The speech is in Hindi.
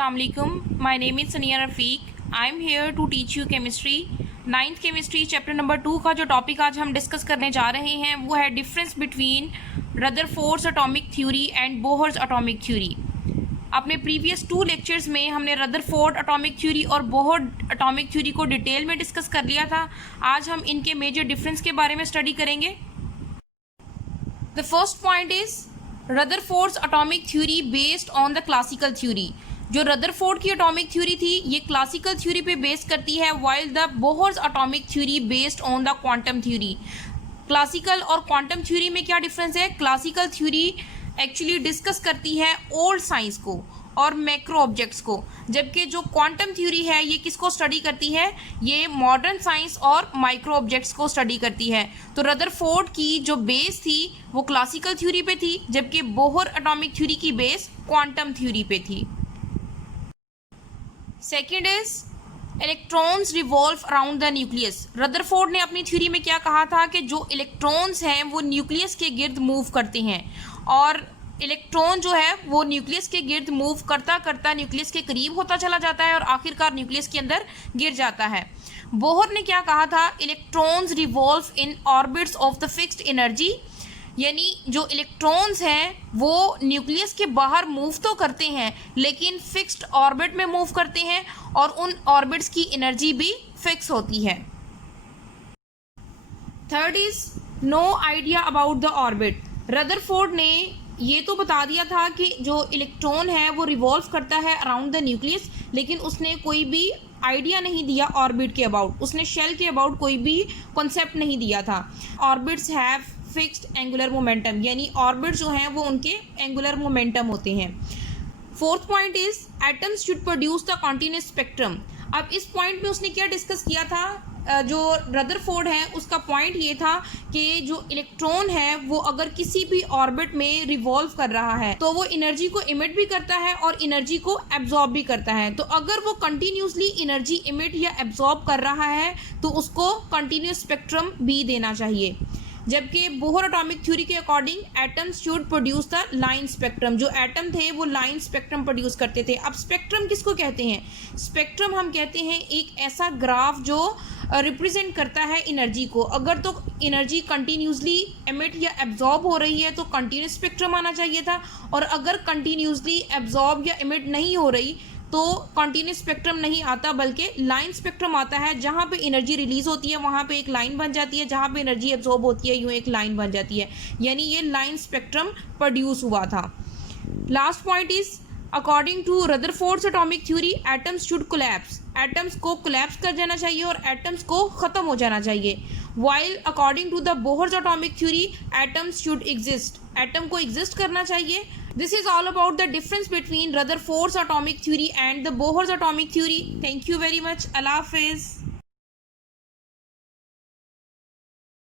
Assalamu alaikum. My name is Sania Rafiq. I am here to teach you chemistry. 9th chemistry chapter number 2 का जो टॉपिक आज हम डिस्कस करने जा रहे हैं वो है difference between Rutherford's atomic theory and Bohr's atomic theory. अपने प्रीवियस 2 लेक्चर्स में हमने रदरफोर्ड एटॉमिक थ्योरी और बोहर्ड एटॉमिक थ्योरी को डिटेल में डिस्कस कर लिया था। आज हम इनके मेजर डिफरेंस के बारे में स्टडी करेंगे। The first point is Rutherford's atomic theory based on the classical theory. जो रदरफोर्ड की एटॉमिक थ्योरी थी ये क्लासिकल थ्योरी पे बेस करती है, while the Bohr's atomic theory based on the quantum theory. Classical और क्वांटम थ्योरी में क्या डिफरेंस है? क्लासिकल थ्योरी एक्चुअली डिस्कस करती है ओल्ड साइंस को और मैक्रो ऑब्जेक्ट्स को, जबकि जो क्वांटम थ्योरी है ये किसको स्टडी करती है? ये मॉडर्न साइंस और माइक्रो ऑब्जेक्ट्स को स्टडी करती है। तो रदरफोर्ड की जो बेस थी वो क्लासिकल थ्योरी पे थी, जबकि बोहर एटॉमिक थ्योरी की बेस क्वांटम थ्योरी पे थी। Second is electrons revolve around the nucleus. Rutherford ने अपनी थ्योरी में क्या कहा था कि जो इलेक्ट्रॉन्स हैं वो न्यूक्लियस के गिर्द मूव करते हैं, और इलेक्ट्रॉन जो है वो न्यूक्लियस के गिर्द मूव करता करता न्यूक्लियस के करीब होता चला जाता है और आखिरकार न्यूक्लियस के अंदर गिर जाता है। बोहर ने क्या कहा था? Electrons revolve in orbits of the fixed energy, यानी जो इलेक्ट्रॉन्स हैं वो न्यूक्लियस के बाहर मूव तो करते हैं लेकिन फिक्स्ड ऑर्बिट में मूव करते हैं और उन ऑर्बिट्स की एनर्जी भी फिक्स होती है। Third is no idea about the orbit. Rutherford ने ये तो बता दिया था कि जो इलेक्ट्रॉन है वो रिवॉल्व करता है अराउंड द न्यूक्लियस, लेकिन उसने कोई भी आइडिया नहीं दिया ऑर्बिट के अबाउट, उसने शेल के अबाउट कोई भी कॉन्सेप्ट नहीं दिया था। Orbits have fixed angular momentum, यानी ऑर्बिट जो हैं वो उनके एंगुलर मोमेंटम होते हैं। Fourth point is atoms should produce the continuous spectrum. अब इस पॉइंट में उसने क्या डिस्कस किया था? जो रदरफोर्ड है उसका पॉइंट ये था कि जो इलेक्ट्रॉन है वो अगर किसी भी ऑर्बिट में रिवॉल्व कर रहा है तो वो एनर्जी को इमिट भी करता है और एनर्जी को एब्जॉर्ब भी करता है। तो अगर वो कंटिन्यूसली एनर्जी इमिट या एब्जॉर्ब कर रहा है तो उसको कंटिन्यूस स्पेक्ट्रम भी देना चाहिए। जबकि बोहर एटॉमिक थ्योरी के according atoms should produce the line spectrum. जो एटम थे वो लाइन स्पेक्ट्रम प्रोड्यूस करते थे। अब स्पेक्ट्रम किसको कहते हैं? स्पेक्ट्रम हम कहते हैं एक ऐसा ग्राफ जो रिप्रेजेंट करता है एनर्जी को। अगर तो एनर्जी कंटिन्यूसली एमिट या एब्जॉर्ब हो रही है तो कंटिन्यूस स्पेक्ट्रम आना चाहिए था, और अगर कंटिन्यूसली एब्जॉर्ब या एमिट नहीं हो रही तो कंटिन्यूस स्पेक्ट्रम नहीं आता बल्कि लाइन स्पेक्ट्रम आता है। जहाँ पे एनर्जी रिलीज होती है वहाँ पे एक लाइन बन जाती है, जहाँ पे एनर्जी एब्जॉर्ब होती है यूँ एक लाइन बन जाती है, यानी ये लाइन स्पेक्ट्रम प्रोड्यूस हुआ था। Last point is according to Rutherford's atomic theory atoms should collapse. Atoms को कोलैप्स कर जाना चाहिए और एटम्स को ख़त्म हो जाना चाहिए। While according to the Bohr's atomic theory atoms should exist. Atom को एग्जिस्ट करना चाहिए। This is all about the difference between Rutherford's atomic theory and the Bohr's atomic theory. Thank you very much. Allah Hafiz.